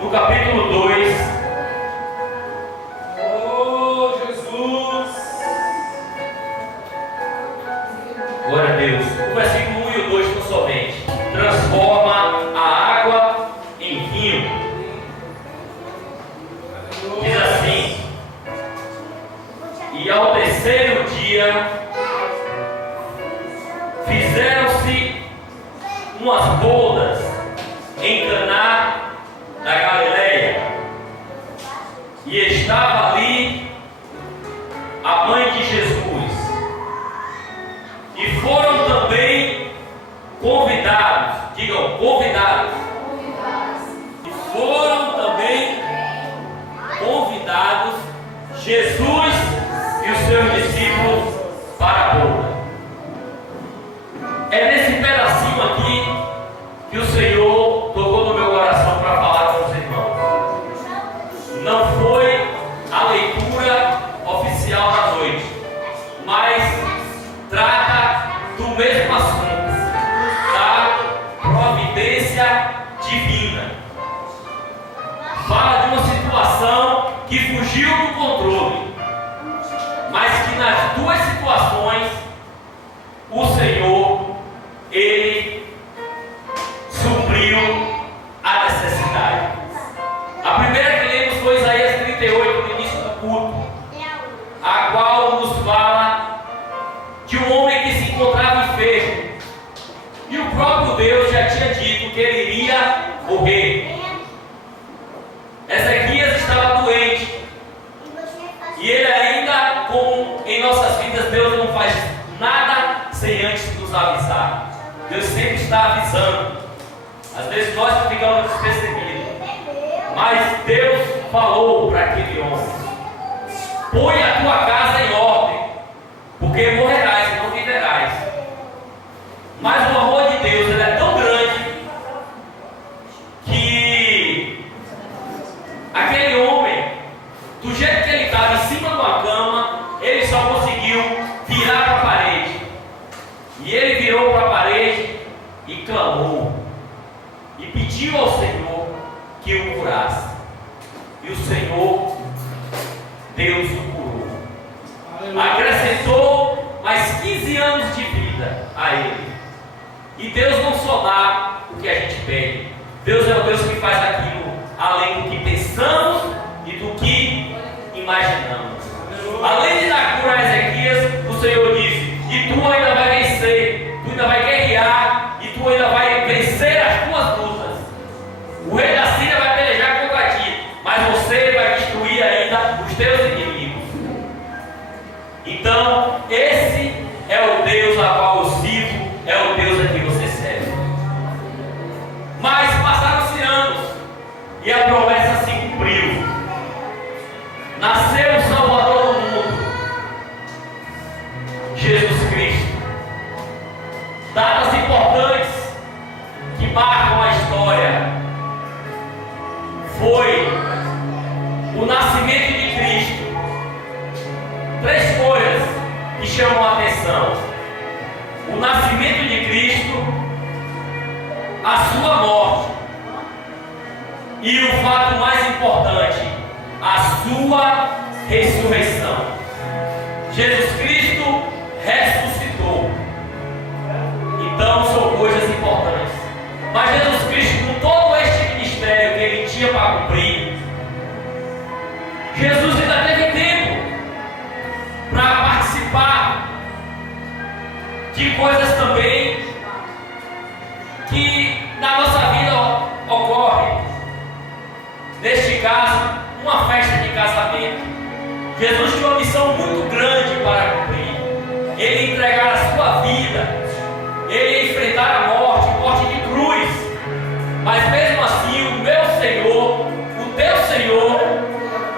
no capítulo 2. Oh, Jesus! Glória a Deus. O versículo 1 e o 2 tão somente. Transforma a água em vinho. Diz assim: e ao terceiro dia fizeram-se umas bodas em Caná da Galileia, e estava ali a mãe de Jesus, e foram também convidados, digam convidados, e foram também convidados Jesus e os seus discípulos para a boda. É nesse pedacinho aqui que o Senhor tocou no meu coração para falar com os irmãos. Não foi a leitura oficial da noite, mas trata do mesmo assunto, da providência divina. Fala de uma situação que fugiu do controle, mas que nas duas situações o Senhor, Ele supriu a necessidade. A primeira que lemos foi Isaías 38, no início do culto, a qual nos fala de um homem que se encontrava enfermo, e o próprio Deus já tinha dito que ele iria morrer. Ezequias estava doente, e ele ainda, como em nossas vidas, Deus não faz nada sem antes nos avisar. Deus sempre está avisando. Às vezes nós ficamos despercebidos, mas Deus falou para aquele homem: põe a tua casa em ordem, porque morrerás e não viverás. Mas o amor de Deus, ele é tão grande que aquele homem, do jeito que ele estava em cima de uma cama, ele só conseguiu virar para a parede. E ele virou para a parede e clamou, e pediu ao Senhor que o curasse. E o Senhor, Deus o curou. Acrescentou mais 15 anos de vida a ele. E Deus não só dá o que a gente pede. Deus é o Deus que faz aquilo além do que pensamos e do que imaginamos. Além de dar cura a Ezequias, o Senhor disse: e tu ainda vai vencer, tu ainda vai guerrear, e tu ainda vai vencer as tuas lutas. O rei da Síria vai pelejar contra ti, mas você vai destruir ainda os teus inimigos. Então, esse é o Deus a qual eu sirvo, é o Deus a que você serve. Mas passaram-se anos, e a promessa se cumpriu. Nasceu o Salvador do mundo, Jesus Cristo. Datas importantes que marcam a história foi o nascimento de Cristo. Três coisas que chamam a atenção: o nascimento de Cristo, a sua morte e o fato mais importante, a sua ressurreição. Jesus Cristo ressuscitou. Então são coisas importantes. Mas Jesus Cristo, com todo este ministério que ele tinha para cumprir, Jesus ainda teve tempo para participar de coisas também que na nossa vida ocorrem. Neste caso, uma festa de casamento. Jesus tinha uma missão muito grande para cumprir. Ele ia entregar a sua vida, ele ia enfrentar a morte, morte de cruz. Mas mesmo assim, o meu Senhor, o teu Senhor,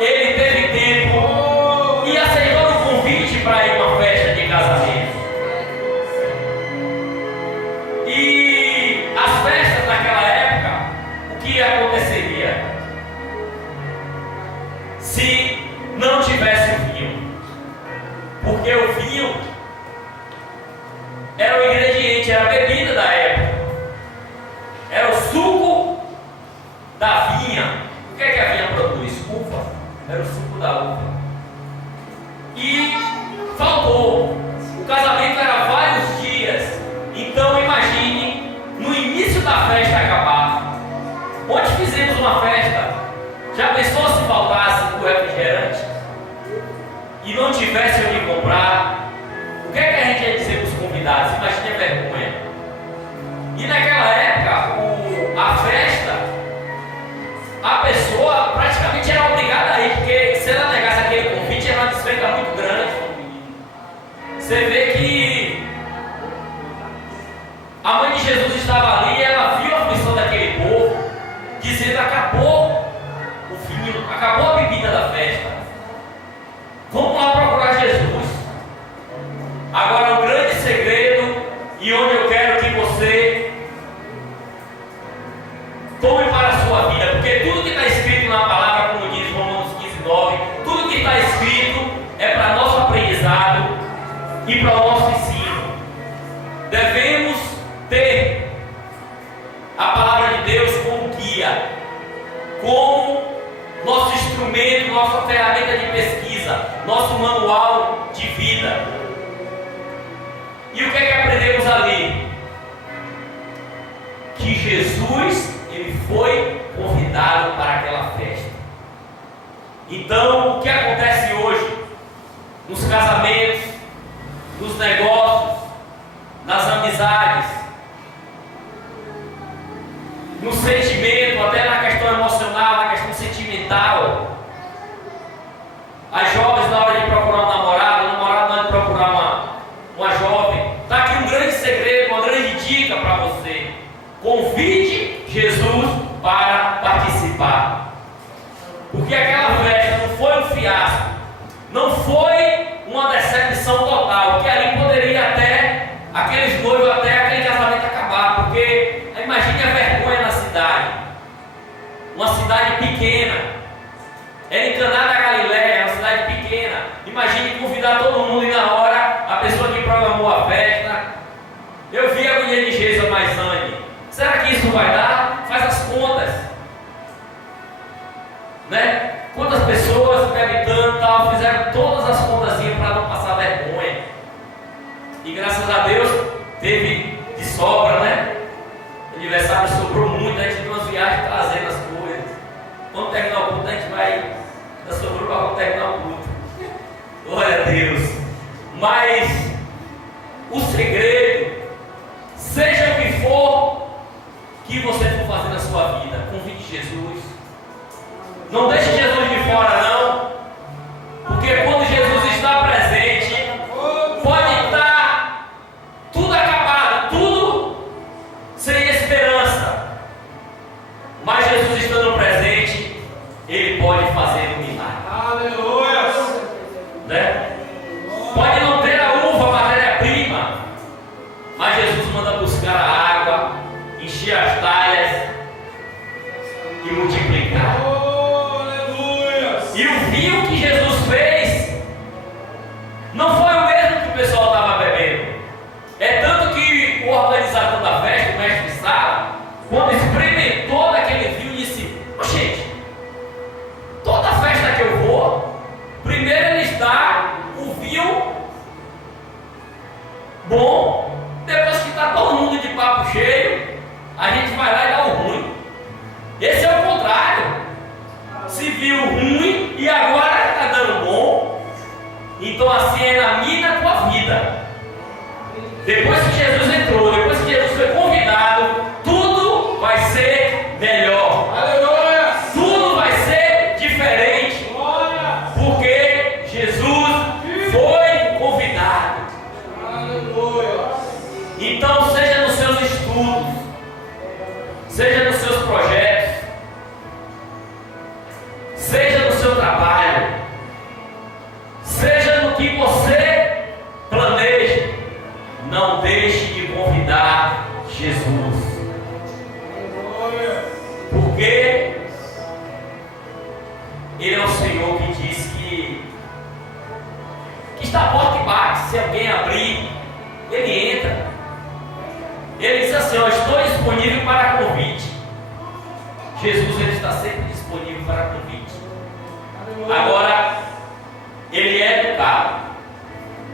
ele teve tempo e aceitou o convite para ir a uma festa de casamento. E as festas naquela época, o que aconteceria se não tivesse o vinho? Porque o vinho era o ingrediente, era a bebida da época, era o suco da vinha. O que é que a vinha produz? Uva. Era o suco da uva. E faltou. O casamento era vários dias. Então imagine, no início da festa acabar. Onde fizemos uma festa, já pensou se faltasse o refrigerante? E não tivesse onde comprar? O que é que a gente ia dizer para os convidados? Imagine a vergonha. E naquela época, a festa, a pessoa praticamente era obrigada a ir, porque se ela negasse aquele convite, era uma desfeita muito grande. Você vê que a mãe de Jesus estava ali e ela viu a aflição daquele povo, dizendo: acabou o vinho, acabou a bebida da festa. Vamos lá procurar Jesus. Agora, o grande segredo, e onde eu quero que você tome para a sua vida, porque tudo que está escrito na palavra, como diz Romanos 15:9, tudo que está escrito é para nosso aprendizado e para o nosso ensino. Devemos ter a palavra de Deus como guia, como nosso instrumento, nossa ferramenta de pesquisa, nosso manual de vida. E o que é que aprendemos ali? Que Jesus, ele foi convidado para aquela festa. Então, o que acontece hoje nos casamentos, nos negócios, nas amizades, no sentimento, até na questão emocional, na questão sentimental. As jovens, na hora de procurar um namorado, o namorado na hora de procurar uma jovem. Está aqui um grande segredo, uma grande dica para você. Convide Jesus para participar. Porque aquela festa não foi um fiasco, não foi uma decepção total, porque ali poderia até, aqueles noivos, até aquele casamento acabar. Porque imagine a vergonha na cidade, uma cidade pequena, era em Caná da Galileia, uma cidade pequena. Imagine convidar todo mundo e na hora a pessoa que programou a festa: eu vi a mulher de Jesus, mas Anne, será que isso vai dar? Faz as contas, né? Quantas pessoas bebem tanto, tal, fizeram todas as contazinhas para não passar vergonha. E graças a Deus teve de sobra, né? O aniversário sobrou muito, a gente tem umas viagens trazendo as coisas. Quando terminar o culto, a gente vai, já sobrou para quando terminar o culto. Glória a Deus. Mas o segredo, seja o que for que você for fazer na sua vida, convide Jesus. Não deixe Jesus de fora, não. Porque quando Jesus está presente, pode estar tudo acabado, tudo sem esperança. Mas Jesus estando presente, Ele pode fazer um milagre. Aleluia! Né? Pode não ter a uva, a matéria-prima, mas Jesus manda buscar a água, encher as talhas e multiplicar. E o vinho que Jesus fez não foi o mesmo que o pessoal estava bebendo. É tanto que o organizador da festa, o mestre de sala, quando experimentou daquele vinho, disse: gente, toda festa que eu vou, primeiro eles dão o vinho bom, depois que está todo mundo de papo cheio, a gente vai lá e dá o ruim. Esse é o contrário. Se viu ruim e agora está dando bom, então assim é na minha e na tua vida. Depois que Jesus entrou, depois que Jesus foi convidado, tudo vai ser melhor. Aleluia! Tudo vai ser diferente. Glória! Porque Jesus foi convidado. Aleluia! Então, seja nos seus estudos, seja nos seus projetos, seja no seu trabalho, seja no que você planeje, não deixe de convidar Jesus. Porque Ele é o Senhor que diz que está a porta e bate. Se alguém abrir, Ele entra. Ele diz assim: eu estou disponível para convite. Jesus Jesus ele está sempre disponível para convite. Agora, ele é educado.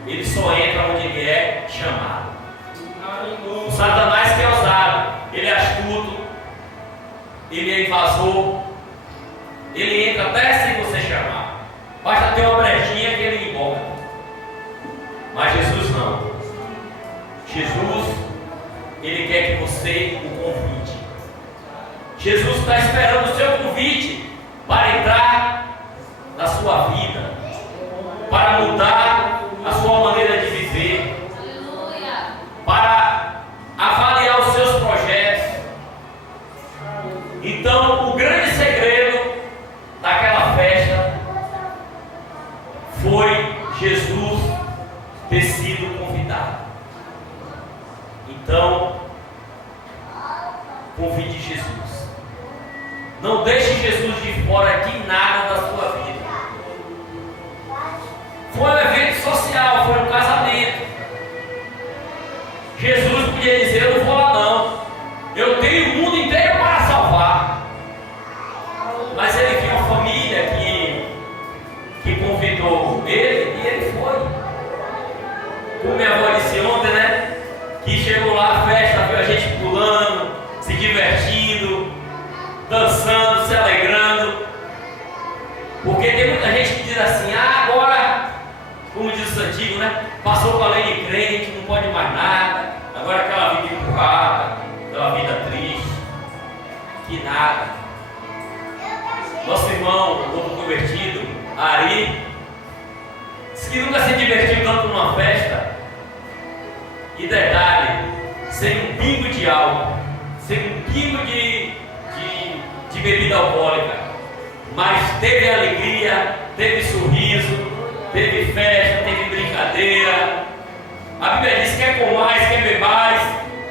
Ele só entra onde ele é chamado. O Satanás que é ousado, ele é astuto, ele é invasor, ele entra até sem você chamar. Basta ter uma brechinha que ele emboca. Mas Jesus não. Jesus, ele quer que você o convide. Jesus está esperando o seu convite para entrar na sua vida, para mudar a sua maneira de viver, para avaliar os seus projetos. Então, o grande segredo daquela festa foi Jesus ter sido convidado. Então, convide Jesus. Não deixe Jesus de fora de nada da sua vida. Foi um evento social, foi um casamento. Jesus podia dizer: eu não vou lá não, eu tenho o mundo inteiro para salvar. Mas ele viu uma família que convidou ele e ele foi. Como minha avó disse ontem, né? Que chegou lá à festa, viu a gente pulando, se divertindo, dançando, se alegrando. Porque tem muita gente que diz assim: ah, agora, como diz os antigos, né? Passou com a lei de crente, não pode mais nada. Agora aquela vida empurrada, aquela vida triste, que nada. Nosso irmão, o outro convertido, Ari, disse que nunca se divertiu tanto numa festa. E detalhe, sem um pingo de álcool, sem um pingo de bebida alcoólica, mas teve alegria, teve sorriso, teve festa, teve brincadeira. A Bíblia diz: quer comais, quer bebais,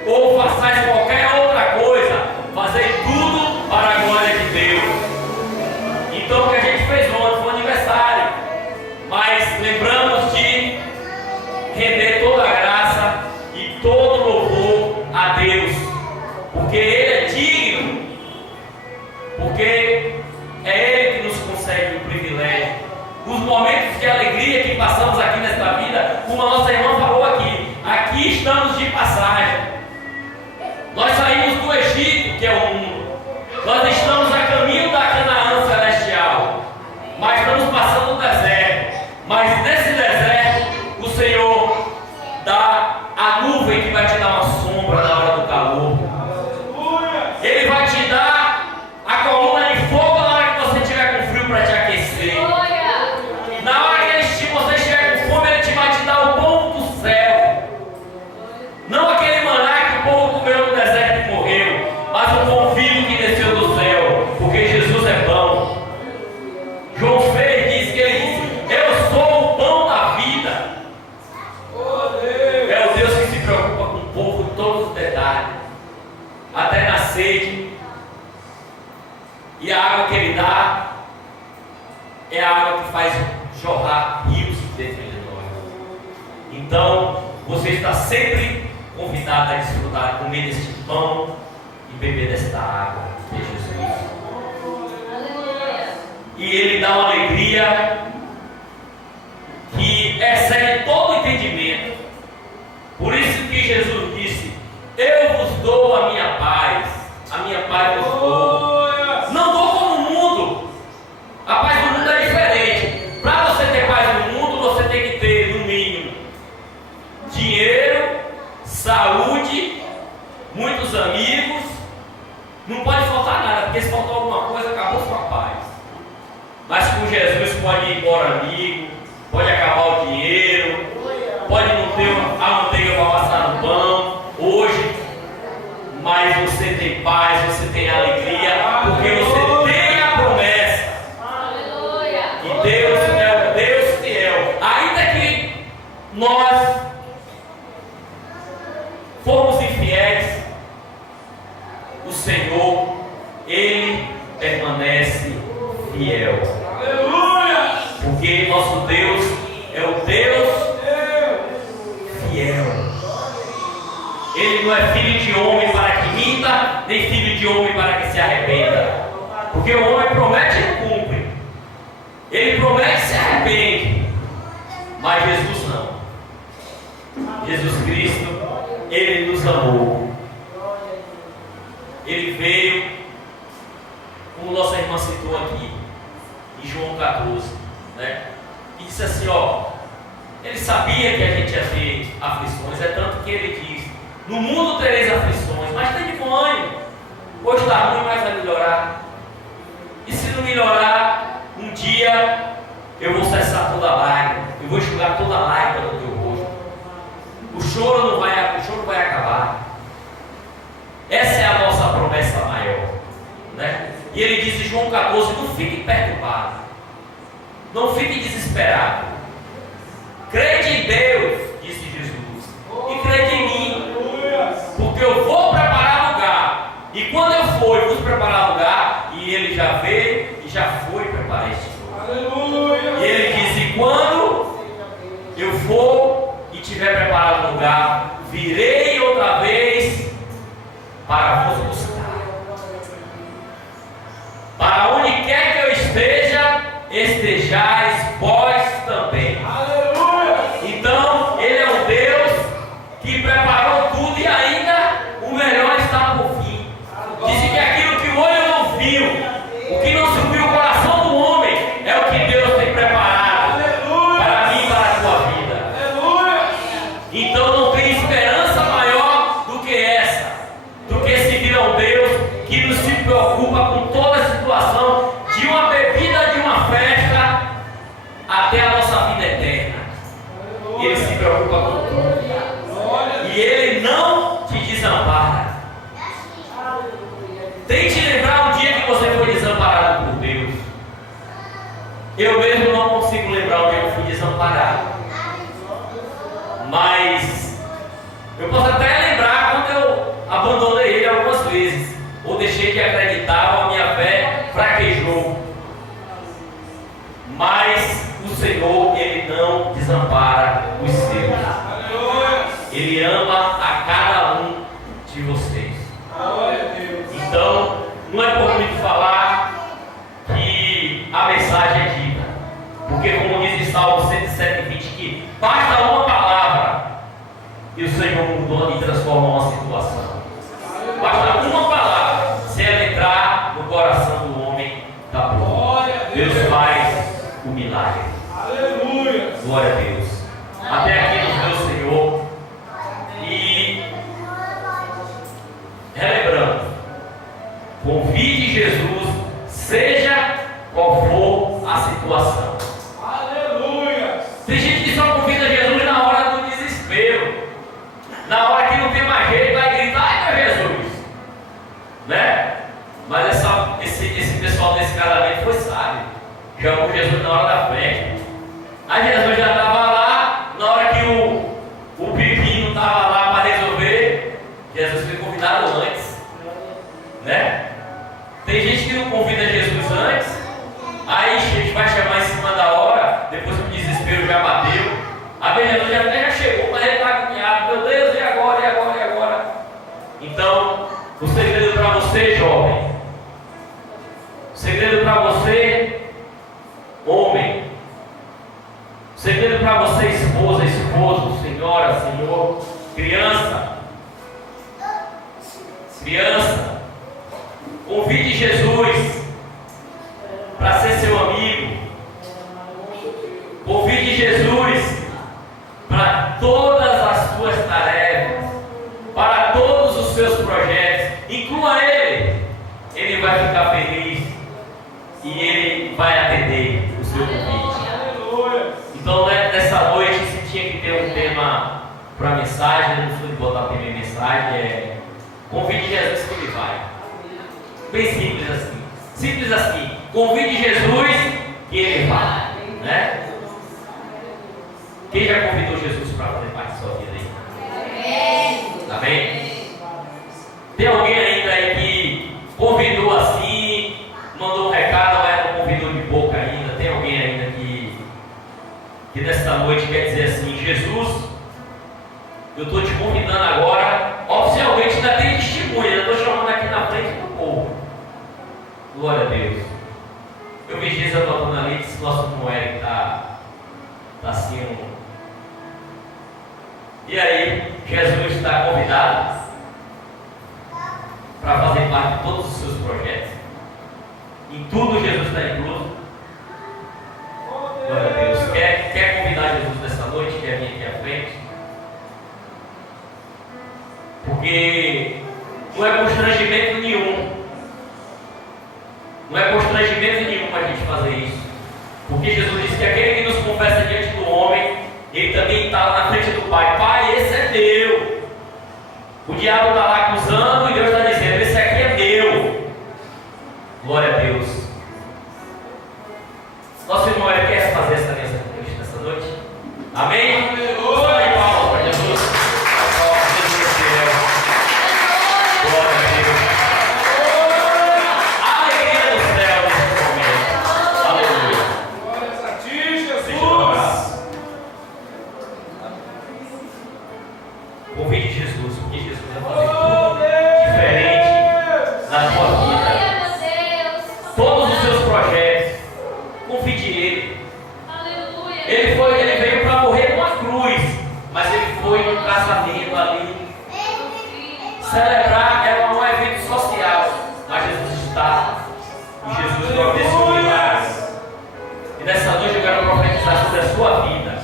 ou façais qualquer outra coisa, fazei tudo para a glória de Deus. Então, o que a gente fez ontem foi um aniversário, mas lembramos de render toda a graça e todo louvor a Deus, porque Ele é digno, porque é Ele que nos concede o privilégio. Os momentos de alegria que passamos aqui nesta vida, como a nossa irmã falou aqui estamos de passagem. Nós saímos do Egito, que é o mundo, nós estamos a caminho da Canaã celestial, mas estamos passando o deserto. Mas nesse deserto, o Senhor dá a nuvem que vai te dar uma sombra na hora do calor. Ele vai te dar a coluna de fogo na hora que você estiver com frio para te aquecer. Na hora que você estiver com fome, Ele vai te dar o pão do céu. Não aquele maná que o povo comeu no deserto e morreu, mas o pão vivo que desceu do céu, porque Jesus é pão. João 6 diz que Ele disse: eu sou o pão da vida. É o Deus que se preocupa com o povo em todos os detalhes, até na sede. E a água que Ele dá é a água que faz jorrar rios dentro de nós. Então, você está sempre convidado a desfrutar, comer deste pão e beber desta água, que é Jesus. E Ele dá uma alegria que excede todo entendimento. Por isso que Jesus disse: eu vos dou a minha paz vos dou. Não dou como o mundo. A paz do mundo é diferente. Para você ter paz no mundo, você tem que ter, no mínimo, dinheiro, saúde, muitos amigos. Não pode faltar nada, porque se faltar alguma coisa, acabou sua paz. Mas com Jesus pode ir embora amigo, pode acabar o dinheiro, pode não ter a manteiga para passar no pão hoje, mas você tem paz, você tem alegria, porque você tem a promessa. E Deus é o Deus fiel. Ainda que nós formos infiéis, o Senhor, Ele permanece fiel. Aleluia! Porque nosso Deus é o Deus fiel. Ele não é filho de homem para que minta, nem filho de homem para que se arrependa. como nossa irmã citou aqui, em João 14, né? E disse assim, ó, ele sabia que a gente ia ter aflições, é tanto que ele diz, no mundo tereis aflições, mas tem de bom ânimo, hoje está ruim, mas vai melhorar. E se não melhorar, um dia eu vou cessar toda a lágrima, eu vou enxugar toda a lágrima do teu rosto. O choro vai acabar. Essa é a nossa promessa maior, né? E ele diz em João 14, não fique perturbado, não fique desesperado, crede em Deus, disse Jesus, e crede em mim, porque eu vou preparar lugar, e quando eu for e vos preparar lugar, e ele já veio e já foi preparar este lugar. E ele diz, e quando eu for e tiver preparado lugar, virei outra vez para vos buscar. Para onde quer que eu esteja, estejais vós também. Então, Ele é um Deus que preparou tudo e ainda o melhor está por vir. Disse que aquilo que o olho não viu, o que não subiu o coração do homem, é o que Deus tem preparado para mim e para a tua vida. Então não tem esperança maior do que essa, do que seguir a um Deus que não se preocupa com toda a situação, de uma bebida, de uma festa, até a nossa vida eterna. Ele se preocupa com tudo. E Ele não te desampara. Tente lembrar um dia que você foi desamparado por Deus. Eu mesmo não consigo lembrar o dia que eu fui desamparado. Mas eu posso até lembrar quando eu abandonei Ele algumas vezes, ou deixei de acreditar, ou a minha fé fraquejou. Mas o Senhor, Ele não desampara os seus. Ele ama a cada um de vocês. Então, não é por muito falar que a mensagem é dita, porque como diz em Salmo 107:20, que basta uma palavra e o Senhor mudou e transformou uma situação. Basta uma palavra, se ela entrar no coração do homem, tá bom. Deus faz o milagre. Aleluia. Glória a Deus. Até aqui nos deu o Senhor. E relembrando, convide Jesus, seja qual for a situação. Aleluia. Tem gente que só convida Jesus na hora do desespero, na hora que não tem mais jeito, vai gritar, ai meu Jesus, né? Mas esse pessoal desse casamento foi sábio, chamou Jesus na hora da festa. Aí Jesus já estava lá, na hora que o pepino estava lá para resolver, Jesus foi convidado antes, né? Tem gente que não convida Jesus antes, aí a gente vai chamar em cima da hora, depois que o desespero já bateu, a Jesus já chegou, mas ele está agoniado, meu Deus, e agora, e agora, e agora? Então, o segredo para você, jovem, o segredo para você, homem, o segredo para você, esposa, esposo, senhora, senhor, criança, convide Jesus para ser seu amigo, convide Jesus para todas as suas tarefas, para todos os seus projetos, inclua Ele vai ficar feliz e Ele vai atender o seu convite. Então, nessa noite, se tinha que ter um tema para a mensagem, eu não sou de botar tema em mensagem, convide Jesus que Ele vai. Bem simples assim. Simples assim. Convide Jesus que Ele vai. Né? Quem já convidou Jesus para fazer parte da sua vida aí? Tá bem? Tem alguém ainda aí que convidou assim, mandou um recado, mas não convidou de boca ainda? Tem alguém ainda que nesta noite quer dizer assim: Jesus, eu estou te convidando agora, oficialmente ainda tem testemunha, eu estou chamando aqui na frente do povo. Glória a Deus. Eu vi Jesus anotando ali, disse que nosso Noé está assim. E aí, Jesus está convidado para fazer parte de todos os seus projetos. Em tudo Jesus está incluso. Glória a Deus. Quer convidar Jesus nessa noite? Quer vir aqui à frente? Porque não é constrangimento nenhum. Não é constrangimento nenhum a gente fazer isso. Porque Jesus disse que aquele que nos confessa diante do homem, ele também está lá na frente do Pai. Pai, esse é meu. O diabo está lá acusando e Deus está dizendo, esse aqui é meu. Glória a Deus. Nosso irmão, ele quer fazer essa mesa com Deus nessa noite? Amém? Vamos dar em palmas para Jesus. Jesus do céu. Glória a Deus. Alegria do céu nesse momento. Aleluia. Glória a ti, Deixa eu Jesus. orar. Convide Jesus, porque Jesus vai fazer tudo diferente na tua vida. Todos os seus projetos, convide Ele. Ele veio para morrer numa cruz, mas Ele foi no casamento ali. Celebrar era um evento social, mas Jesus está. E Jesus providenciou milagres. E nessa noite eu quero profetizar sobre a sua vida.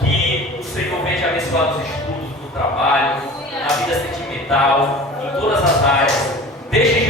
Que o Senhor venha te abençoar nos estudos, no trabalho, na vida sentimental, em todas as áreas. Deixe